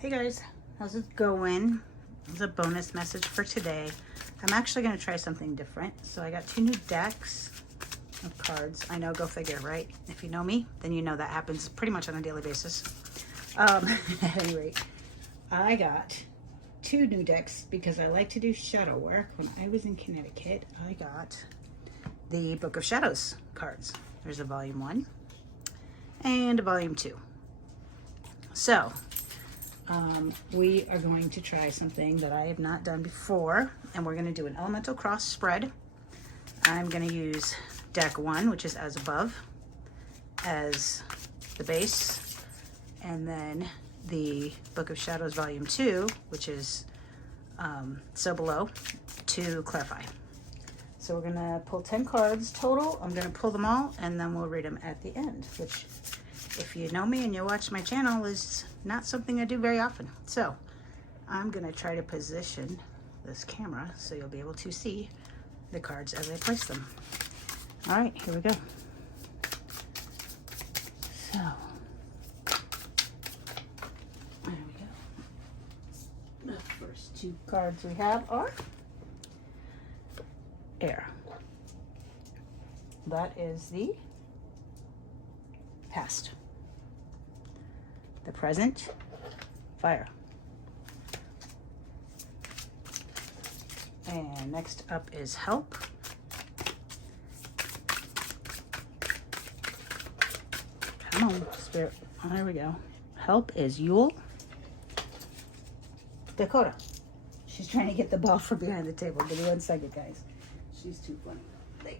Hey guys, how's it going? It's a bonus message for today. I'm actually going to try something different. So I got 2 new decks of cards. I know, go figure, right? If you know me, then you know that happens pretty much on a daily basis. At any rate, I got 2 new decks because I like to do shadow work. When I was in Connecticut, I got the Book of Shadows cards. There's a volume 1 and a volume 2. So we are going to try something that I have not done before, and we're going to do an elemental cross spread. I'm going to use deck 1, which is as above, as the base, and then the Book of Shadows volume 2, which is so below, to clarify. So we're going to pull 10 cards total. I'm going to pull them all, and then we'll read them at the end, which, if you know me and you watch my channel, is not something I do very often. So I'm going to try to position this camera so you'll be able to see the cards as I place them. All right, here we go. So there we go. The first 2 cards we have are air. That is the past. The present, fire. And next up is help. Come on, spirit. Oh, there we go. Help is Yule. Dakota. She's trying to get the ball from behind the table. Give me 1 second, guys. She's too funny. They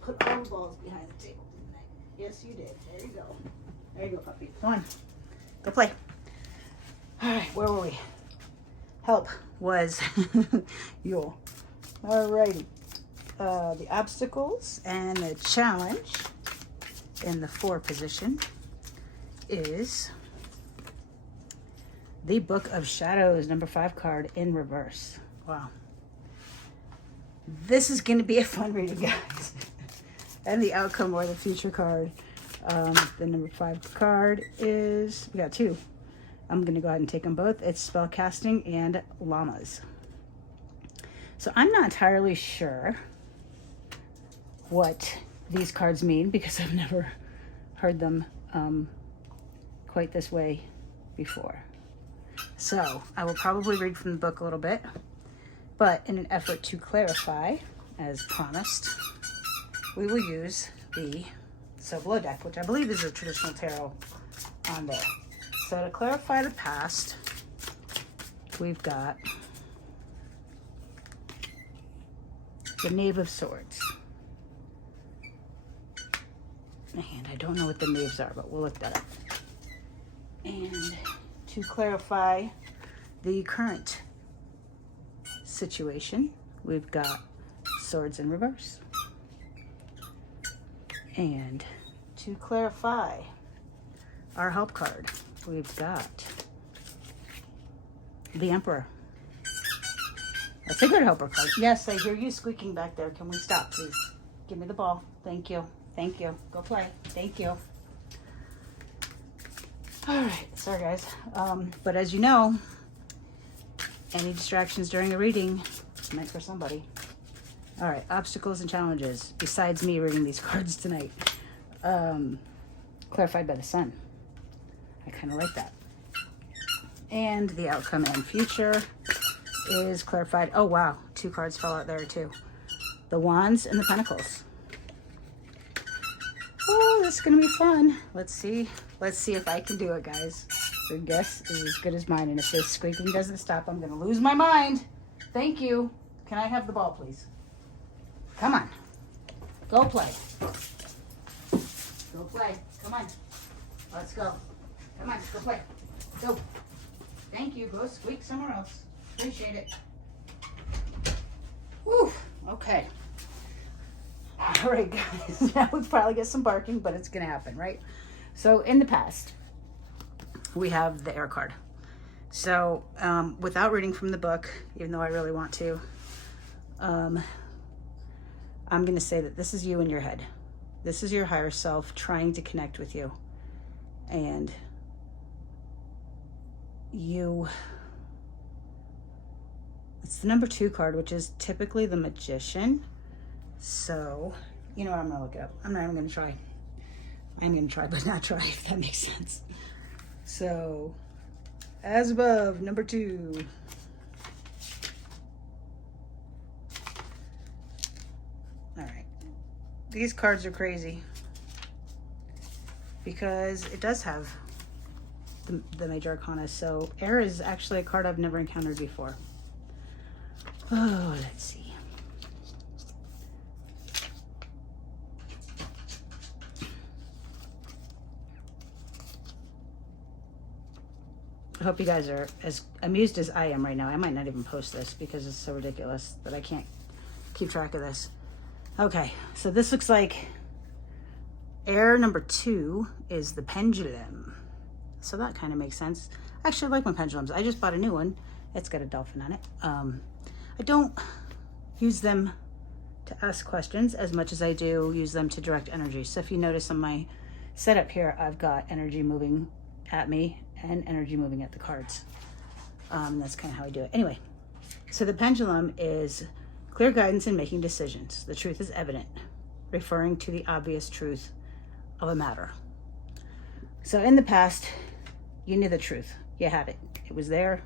put all the balls behind the table, didn't they? Yes, you did. There you go. There you go, puppy. Come on. Go play. All right, where were we? Help was Yule. All righty. The obstacles and the challenge in the 4 position is the Book of Shadows, number 5 card in reverse. Wow. This is going to be a fun reading, guys. And the outcome or the future card. The number 5 card is, we got 2. I'm going to go ahead and take them both. It's spellcasting and llamas. So I'm not entirely sure what these cards mean because I've never heard them quite this way before. So I will probably read from the book a little bit, but in an effort to clarify, as promised, we will use the So below deck, which I believe is a traditional tarot on there. So to clarify the past, we've got the Knave of Swords. And I don't know what the knaves are, but we'll look that up. And to clarify the current situation, we've got Swords in reverse. And to clarify our help card, we've got the Emperor. That's a good helper card. Yes, I hear you squeaking back there. Can we stop, please? Give me the ball. Thank you. Thank you. Go play. Thank you. All right. Sorry, guys. But as you know, any distractions during a reading is meant for somebody. All right, obstacles and challenges, besides me reading these cards tonight. Clarified by the sun. I kind of like that. And the outcome and future is clarified. Oh, wow. 2 cards fell out there, too. The Wands and the Pentacles. Oh, this is going to be fun. Let's see. Let's see if I can do it, guys. Your guess is as good as mine. And if this squeaking doesn't stop, I'm going to lose my mind. Thank you. Can I have the ball, please? Come on. Go play. Go play. Come on. Let's go. Come on. Go play. Go. Thank you. Go squeak somewhere else. Appreciate it. Whew. Okay. All right, guys. Now we'll probably get some barking, but it's going to happen, right? So in the past, we have the air card. So without reading from the book, even though I really want to, I'm going to say that this is you in your head. This is your higher self trying to connect with you. And it's the number 2 card, which is typically the Magician. So, you know what, I'm gonna look it up. I'm not even gonna try. I'm gonna try, but not try, if that makes sense. So, as above, number 2. All right. These cards are crazy because it does have the Major Arcana. So, air is actually a card I've never encountered before. Oh, let's see. I hope you guys are as amused as I am right now. I might not even post this because it's so ridiculous that I can't keep track of this. Okay, so this looks like air number 2 is the Pendulum. So that kind of makes sense. Actually, I like my pendulums. I just bought a new one. It's got a dolphin on it. I don't use them to ask questions as much as I do use them to direct energy. So if you notice on my setup here, I've got energy moving at me and energy moving at the cards. That's kind of how I do it. Anyway, so the Pendulum is clear guidance in making decisions. The truth is evident, referring to the obvious truth of a matter. So in the past, you knew the truth. You had it. It was there.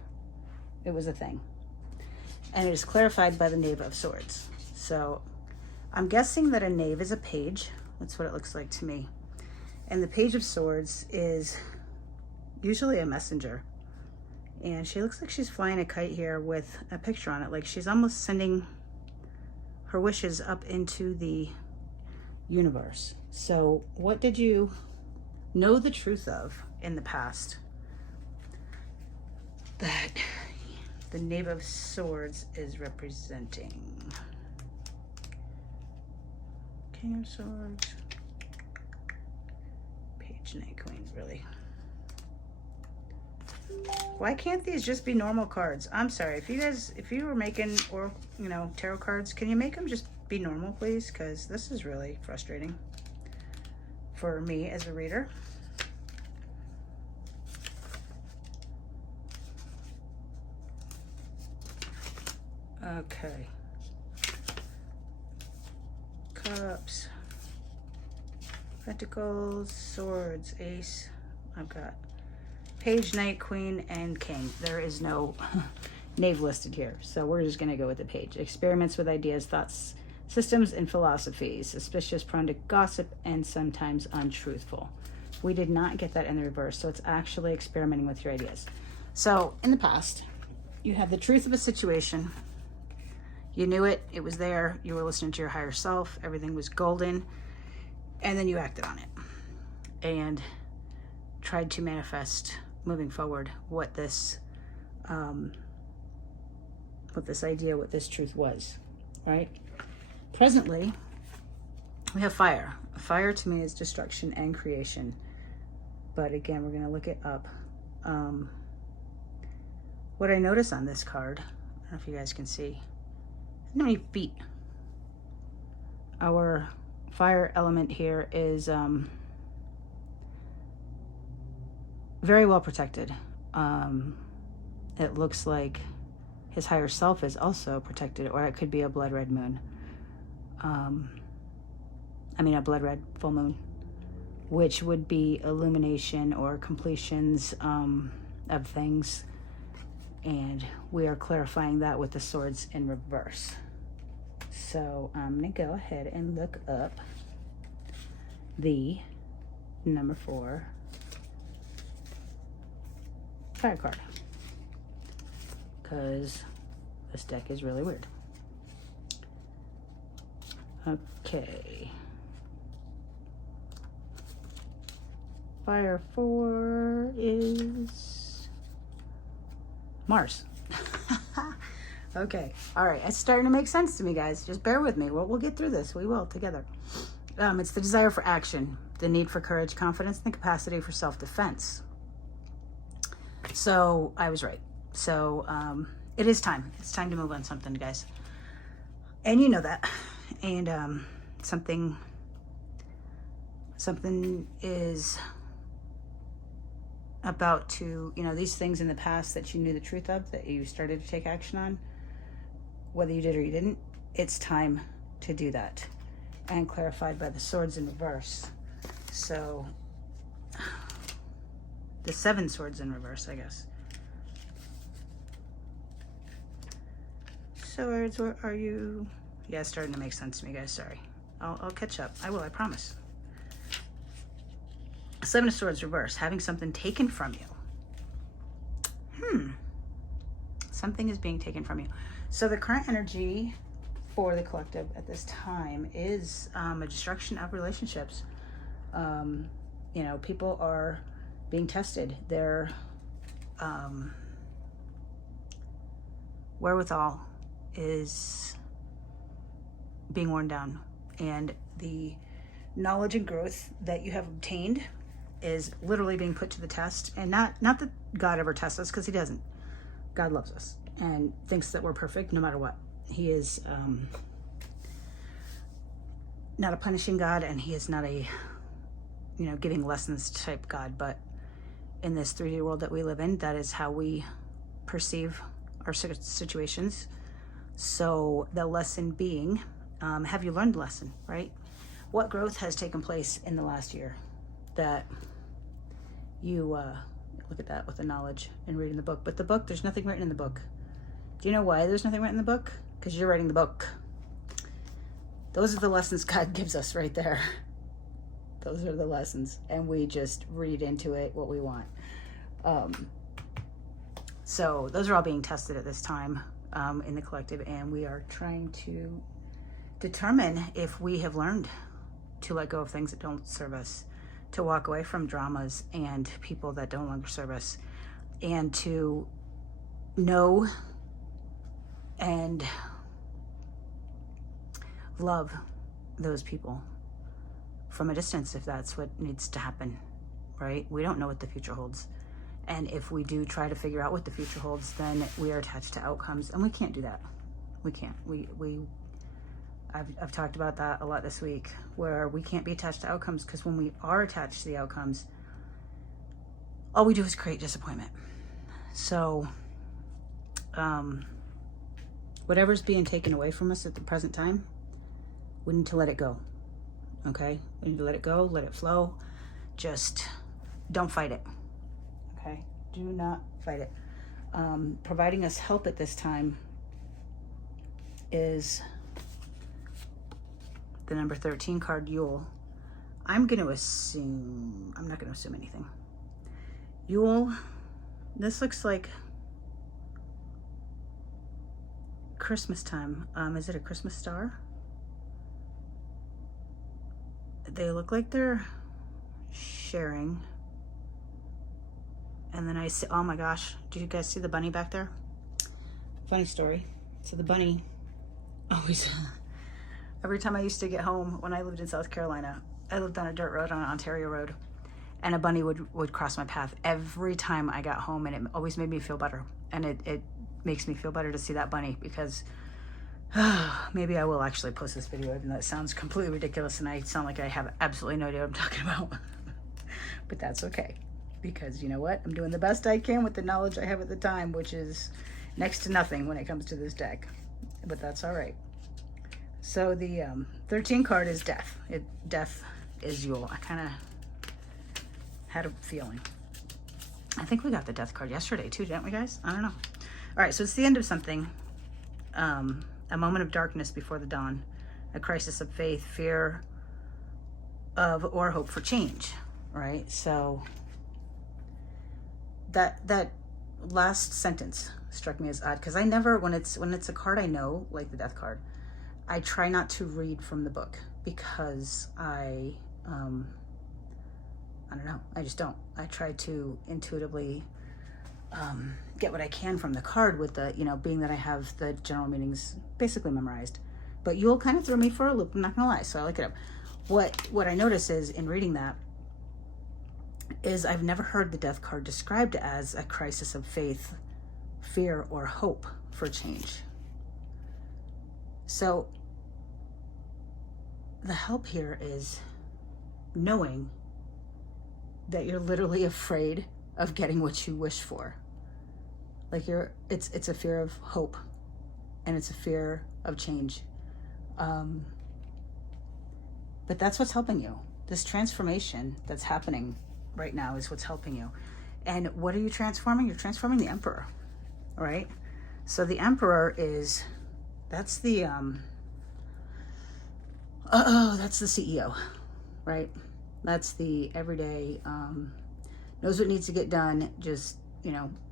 It was a thing. And it is clarified by the Knave of Swords. So I'm guessing that a knave is a page. That's what it looks like to me. And the Page of Swords is usually a messenger. And she looks like she's flying a kite here with a picture on it. Like she's almost sending her wishes up into the universe. So what did you know the truth of in the past that the Knave of Swords is representing? King of Swords, Page, Knight, Queen, really? Why can't these just be normal cards? I'm sorry, if you were making, or tarot cards, can you make them just be normal, please? Because this is really frustrating for me as a reader. Okay. Cups, Pentacles, Swords, Ace. I've got Page, Knight, Queen, and King. There is no knave listed here, so we're just going to go with the Page. Experiments with ideas, thoughts, systems, and philosophies. Suspicious, prone to gossip, and sometimes untruthful. We did not get that in the reverse, so it's actually experimenting with your ideas. So in the past, you had the truth of a situation. You knew it. It was there. You were listening to your higher self. Everything was golden. And then you acted on it and tried to manifest moving forward what this idea, what this truth was, right? Presently, we have fire. Fire to me is destruction and creation. But again, we're going to look it up. What I notice on this card, I don't know if you guys can see, how many feet? Our fire element here is very well protected. It looks like his higher self is also protected, or it could be a blood red moon. A blood red full moon, which would be illumination or completions of things. And we are clarifying that with the swords in reverse. So I'm going to go ahead and look up the number 4 fire card, because this deck is really weird. Okay. Fire 4 is Mars. Okay. All right. It's starting to make sense to me, guys. Just bear with me. We'll get through this. We will together. It's the desire for action, the need for courage, confidence, and the capacity for self-defense. So I was right. So it is time. It's time to move on something, guys. And you know that. And something is about to, these things in the past that you knew the truth of, that you started to take action on, whether you did or you didn't, it's time to do that. And clarified by the swords in reverse. So, the 7 swords in reverse, I guess. Swords, where are you? Yeah, it's starting to make sense to me, guys. Sorry. I'll catch up. I will, I promise. 7 of Swords reverse, having something taken from you. Something is being taken from you. So the current energy for the collective at this time is a destruction of relationships. People are being tested. Their wherewithal is being worn down, and the knowledge and growth that you have obtained is literally being put to the test. And not that God ever tests us, because he doesn't. God loves us and thinks that we're perfect no matter what. He is not a punishing God, and he is not a giving lessons type God. But in this 3D world that we live in, that is how we perceive our situations. So the lesson being, have you learned the lesson, right? What growth has taken place in the last year that you look at that with the knowledge and reading the book? But the book, there's nothing written in the book. Do you know why there's nothing written in the book? Because you're writing the book. Those are the lessons God gives us right there. Those are the lessons, and we just read into it what we want. So those are all being tested at this time in the collective, and we are trying to determine if we have learned to let go of things that don't serve us, to walk away from dramas and people that don't longer serve us, and to know and love those people from a distance, if that's what needs to happen, right? We don't know what the future holds. And if we do try to figure out what the future holds, then we are attached to outcomes, and we can't do that. We can't. I've talked about that a lot this week, where we can't be attached to outcomes, because when we are attached to the outcomes, all we do is create disappointment. So, whatever's being taken away from us at the present time, we need to let it go. Okay? We need to let it go, let it flow. Just don't fight it. Okay? Do not fight it. Providing us help at this time is the number 13 card, Yule. I'm not going to assume anything. Yule, this looks like Christmas time. Is it a Christmas star? They look like they're sharing. And then I see, oh my gosh, do you guys see the bunny back there? Funny story. So the bunny always, every time I used to get home when I lived in South Carolina, I lived on a dirt road, on an Ontario road, and a bunny would cross my path every time I got home, and it always made me feel better. And it makes me feel better to see that bunny, because maybe I will actually post this video, even though it sounds completely ridiculous and I sound like I have absolutely no idea what I'm talking about. But that's okay, because you know what? I'm doing the best I can with the knowledge I have at the time, which is next to nothing when it comes to this deck. But that's all right. So the 13 card is death. Death is Yule. I kind of had a feeling. I think we got the death card yesterday too, didn't we, guys? I don't know. All right, so it's the end of something. A moment of darkness before the dawn. A crisis of faith, fear of, or hope for change, right? So that last sentence struck me as odd, because I never, when it's a card I know, like the death card, I try not to read from the book, because I don't know, I just don't. I try to intuitively get what I can from the card, with the, being that I have the general meanings basically memorized. But Yule kind of threw me for a loop, I'm not gonna lie, so I look it up. What I notice is, in reading that, is I've never heard the death card described as a crisis of faith, fear, or hope for change. So the help here is knowing that you're literally afraid of getting what you wish for. Like it's a fear of hope, and it's a fear of change. But that's what's helping you. This transformation that's happening right now is what's helping you. And what are you transforming? You're transforming the Emperor, right? So the Emperor that's the CEO, right? That's the everyday, knows what needs to get done, just,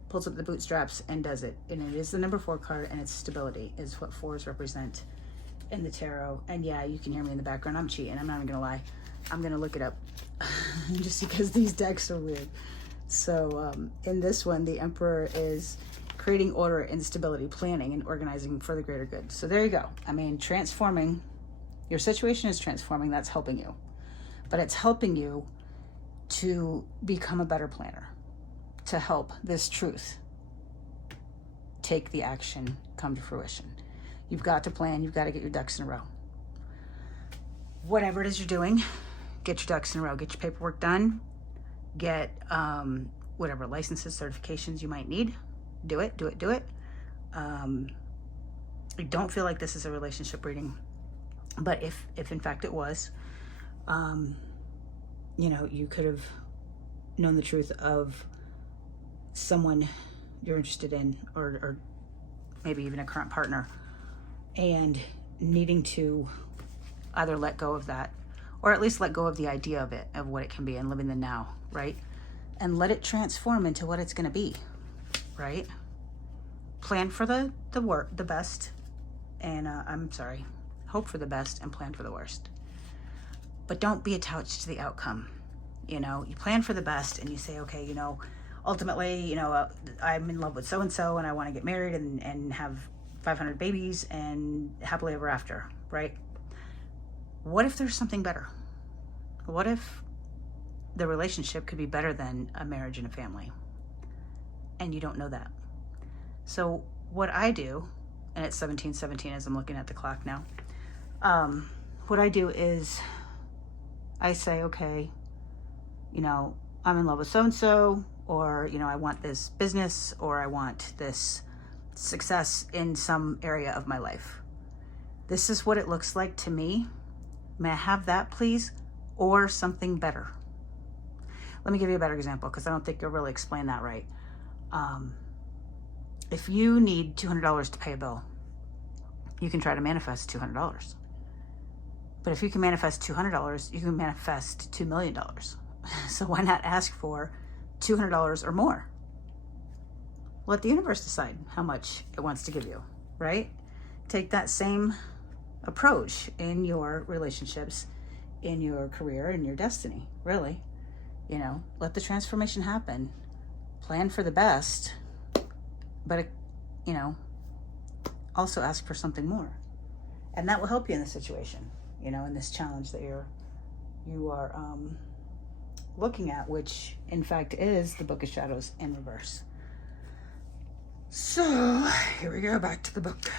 pulls up the bootstraps and does it. And it is the number 4 card, and it's stability is what 4s represent in the tarot. And yeah, you can hear me in the background. I'm cheating. I'm not even gonna lie. I'm gonna look it up just because these decks are weird. So in this one, the Emperor is creating order and stability, planning and organizing for the greater good. So there you go. I mean, transforming, your situation is transforming. That's helping you. But it's helping you to become a better planner, to help this truth take the action, come to fruition. You've got to plan. You've got to get your ducks in a row. Whatever it is you're doing, get your ducks in a row. Get your paperwork done. Get whatever licenses, certifications you might need. Do it. I don't feel like this is a relationship reading, but if in fact it was, you could have known the truth of someone you're interested in, or maybe even a current partner, and needing to either let go of that, or at least let go of the idea of it, of what it can be, and live in the now, right? And let it transform into what it's going to be, right? Plan for the best, and hope for the best and plan for the worst. But don't be attached to the outcome. You plan for the best, and you say, okay, ultimately, I'm in love with so-and-so, and I want to get married and have 500 babies and happily ever after, right? What if there's something better? What if the relationship could be better than a marriage and a family? And you don't know that. So what I do, and it's 17:17 as I'm looking at the clock now, what I do is I say, okay, I'm in love with so-and-so, or, I want this business, or I want this success in some area of my life. This is what it looks like to me. May I have that, please? Or something better. Let me give you a better example, because I don't think you'll really explain that right. If you need $200 to pay a bill, you can try to manifest $200. But if you can manifest $200, you can manifest $2 million. So why not ask for $200 or more? Let the universe decide how much it wants to give you, right? Take that same approach in your relationships, in your career, in your destiny, really. Let the transformation happen. Plan for the best, but, also ask for something more. And that will help you in the situation, in this challenge that you are looking at, which in fact is the Book of Shadows in reverse. So here we go, back to the book.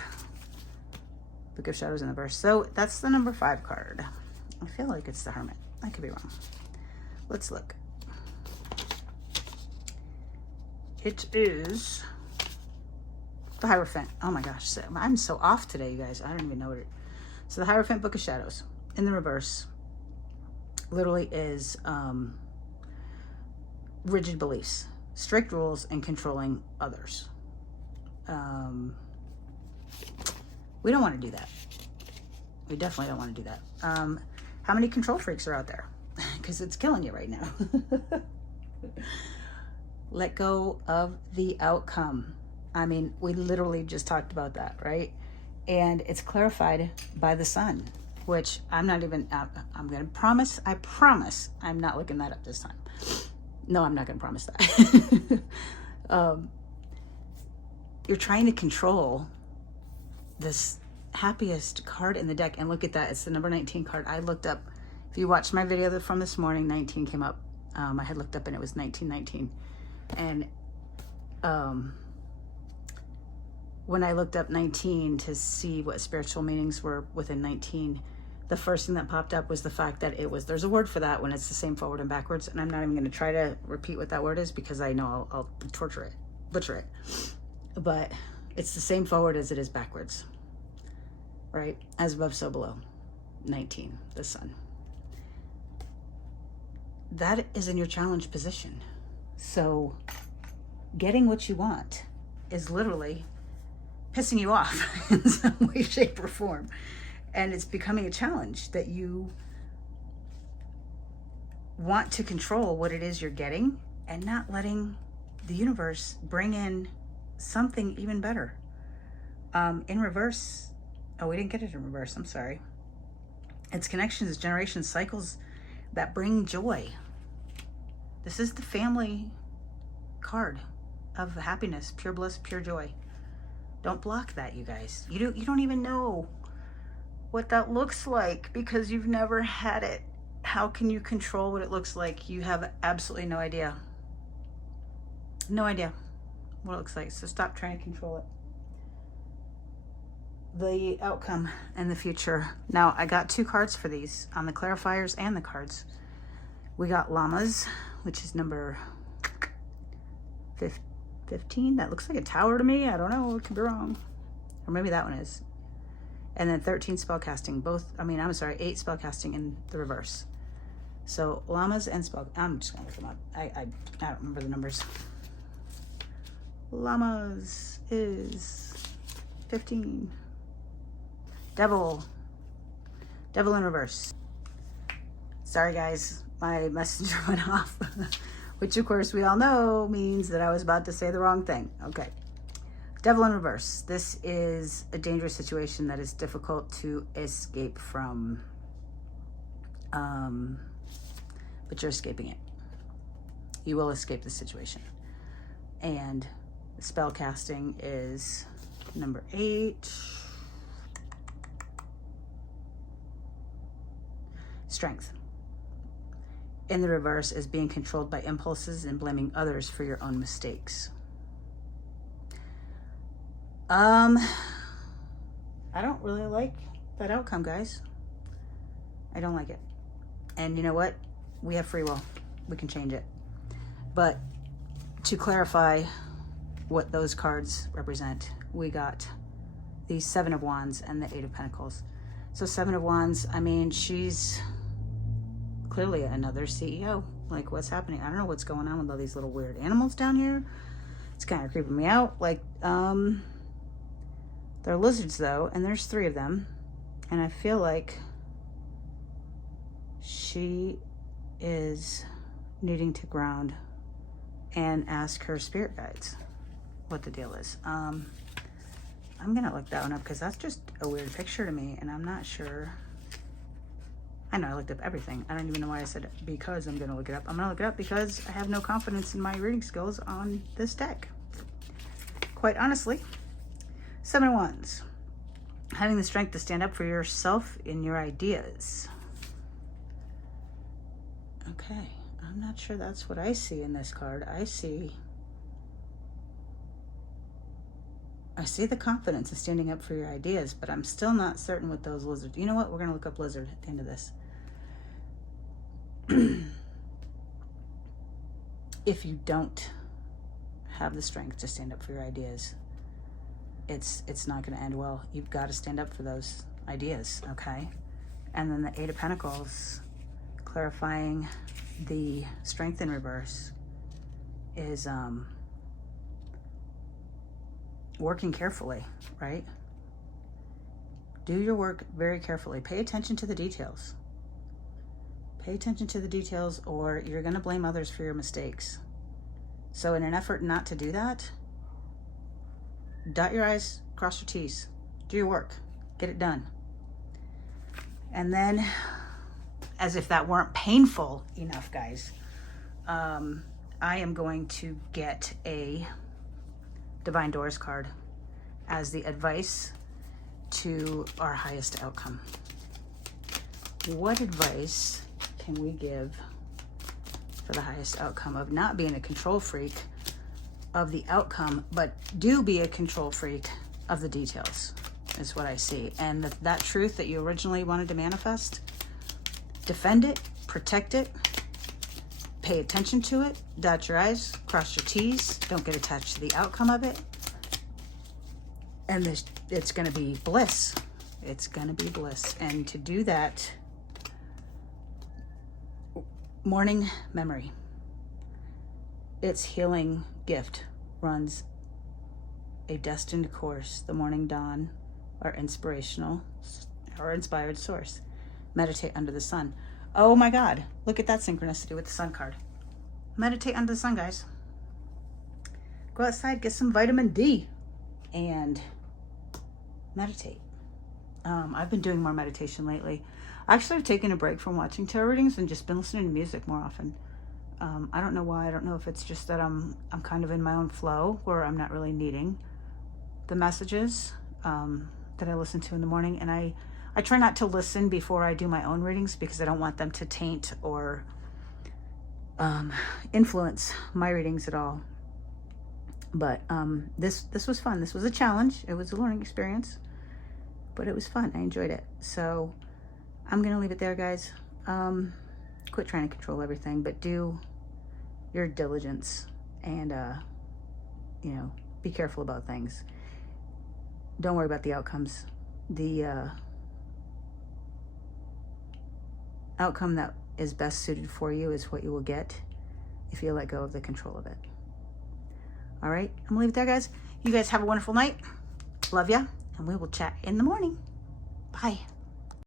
Book of Shadows in reverse. So that's the number 5 card. I feel like it's the Hermit. I could be wrong. Let's look. It is the Hierophant. Oh my gosh, I'm so off today, you guys. I don't even know what it is. So the Hierophant, Book of Shadows in the reverse literally is rigid beliefs, strict rules, and controlling others. We don't want to do that. We definitely don't want to do that. How many control freaks are out there? Because it's killing you right now. Let go of the outcome. I mean, we literally just talked about that, right? And it's clarified by the sun, which I'm not even, I'm going to promise, I promise I'm not looking that up this time. No, I'm not going to promise that. You're trying to control this happiest card in the deck, and look at that. It's the number 19 card. I looked up, if you watched my video from this morning, 19 came up. I had looked up and it was 1919. And when I looked up 19 to see what spiritual meanings were within 19, the first thing that popped up was the fact that there's a word for that when it's the same forward and backwards. And I'm not even going to try to repeat what that word is because I know I'll butcher it. But it's the same forward as it is backwards, right? As above, so below. 19, the sun. That is in your challenge position. So getting what you want is literally pissing you off in some way, shape, or form. And it's becoming a challenge that you want to control what it is you're getting and not letting the universe bring in something even better. In reverse, oh, we didn't get it in reverse, I'm sorry. It's connections, generations, cycles that bring joy. This is the family card of happiness, pure bliss, pure joy. Don't block that, you guys. You don't even know what that looks like because you've never had it. How can you control what it looks like? You have absolutely no idea. No idea what it looks like. So stop trying to control it. The outcome and the future. Now, I got 2 cards for these on the clarifiers and the cards. We got llamas, which is number 15. That looks like a tower to me. I don't know. It could be wrong. Or maybe that one is. And then 13 spellcasting. 8 spellcasting in the reverse. So llamas and spell. I'm just going to look them up. I don't remember the numbers. Llamas is 15. Devil in reverse. Sorry guys, my messenger went off, which of course we all know means that I was about to say the wrong thing. Okay. Devil in reverse. This is a dangerous situation that is difficult to escape from, but you're escaping it. You will escape the situation. And spell casting is number 8. Strength. In the reverse is being controlled by impulses and blaming others for your own mistakes. I don't really like that outcome, guys. I don't like it. And you know what? We have free will. We can change it. But to clarify what those cards represent, we got the 7 of Wands and the 8 of Pentacles. So 7 of Wands, I mean, she's clearly another CEO. Like, what's happening? I don't know what's going on with all these little weird animals down here. It's kind of creeping me out. Like, they're lizards though, and there's 3 of them. And I feel like she is needing to ground and ask her spirit guides what the deal is. I'm gonna look that one up because that's just a weird picture to me, and I'm not sure. I know I looked up everything. I don't even know why I said because I'm gonna look it up. I'm gonna look it up because I have no confidence in my reading skills on this deck. Quite honestly. 7 of Wands. Having the strength to stand up for yourself in your ideas. Okay, I'm not sure that's what I see in this card. I see the confidence of standing up for your ideas, but I'm still not certain with those lizards. You know what? We're going to look up lizard at the end of this. If you don't have the strength to stand up for your ideas, it's not going to end well. You've got to stand up for those ideas, okay? And then the 8 of Pentacles, clarifying the strength in reverse, is working carefully, right? Do your work very carefully. Pay attention to the details. Pay attention to the details, or you're going to blame others for your mistakes. So in an effort not to do that, dot your I's, cross your T's. Do your work. Get it done. And then, as if that weren't painful enough, guys, I am going to get a Divine Doors card as the advice to our highest outcome. What advice can we give for the highest outcome of not being a control freak of the outcome, but do be a control freak of the details? is what I see. And that truth that you originally wanted to manifest, defend it, protect it, pay attention to it, dot your I's, cross your T's, don't get attached to the outcome of it. And it's going to be bliss. It's going to be bliss. And to do that, morning memory, its healing gift runs a destined course. The morning dawn, our inspirational or inspired source. Meditate under the sun. Oh my God, look at that synchronicity with the sun card. Meditate under the sun, guys. Go outside, get some vitamin D, and meditate. I've been doing more meditation lately. Actually, I've taken a break from watching tarot readings and just been listening to music more often. I don't know why. I don't know if it's just that I'm kind of in my own flow where I'm not really needing the messages that I listen to in the morning. And I try not to listen before I do my own readings because I don't want them to taint or influence my readings at all. But this was fun. This was a challenge. It was a learning experience, but it was fun. I enjoyed it. So I'm going to leave it there, guys. Quit trying to control everything, but do your diligence and, you know, be careful about things. Don't worry about the outcomes. The outcome that is best suited for you is what you will get if you let go of the control of it. All right, I'm gonna leave it there, guys. You guys have a wonderful night. Love ya, and we will chat in the morning. Bye.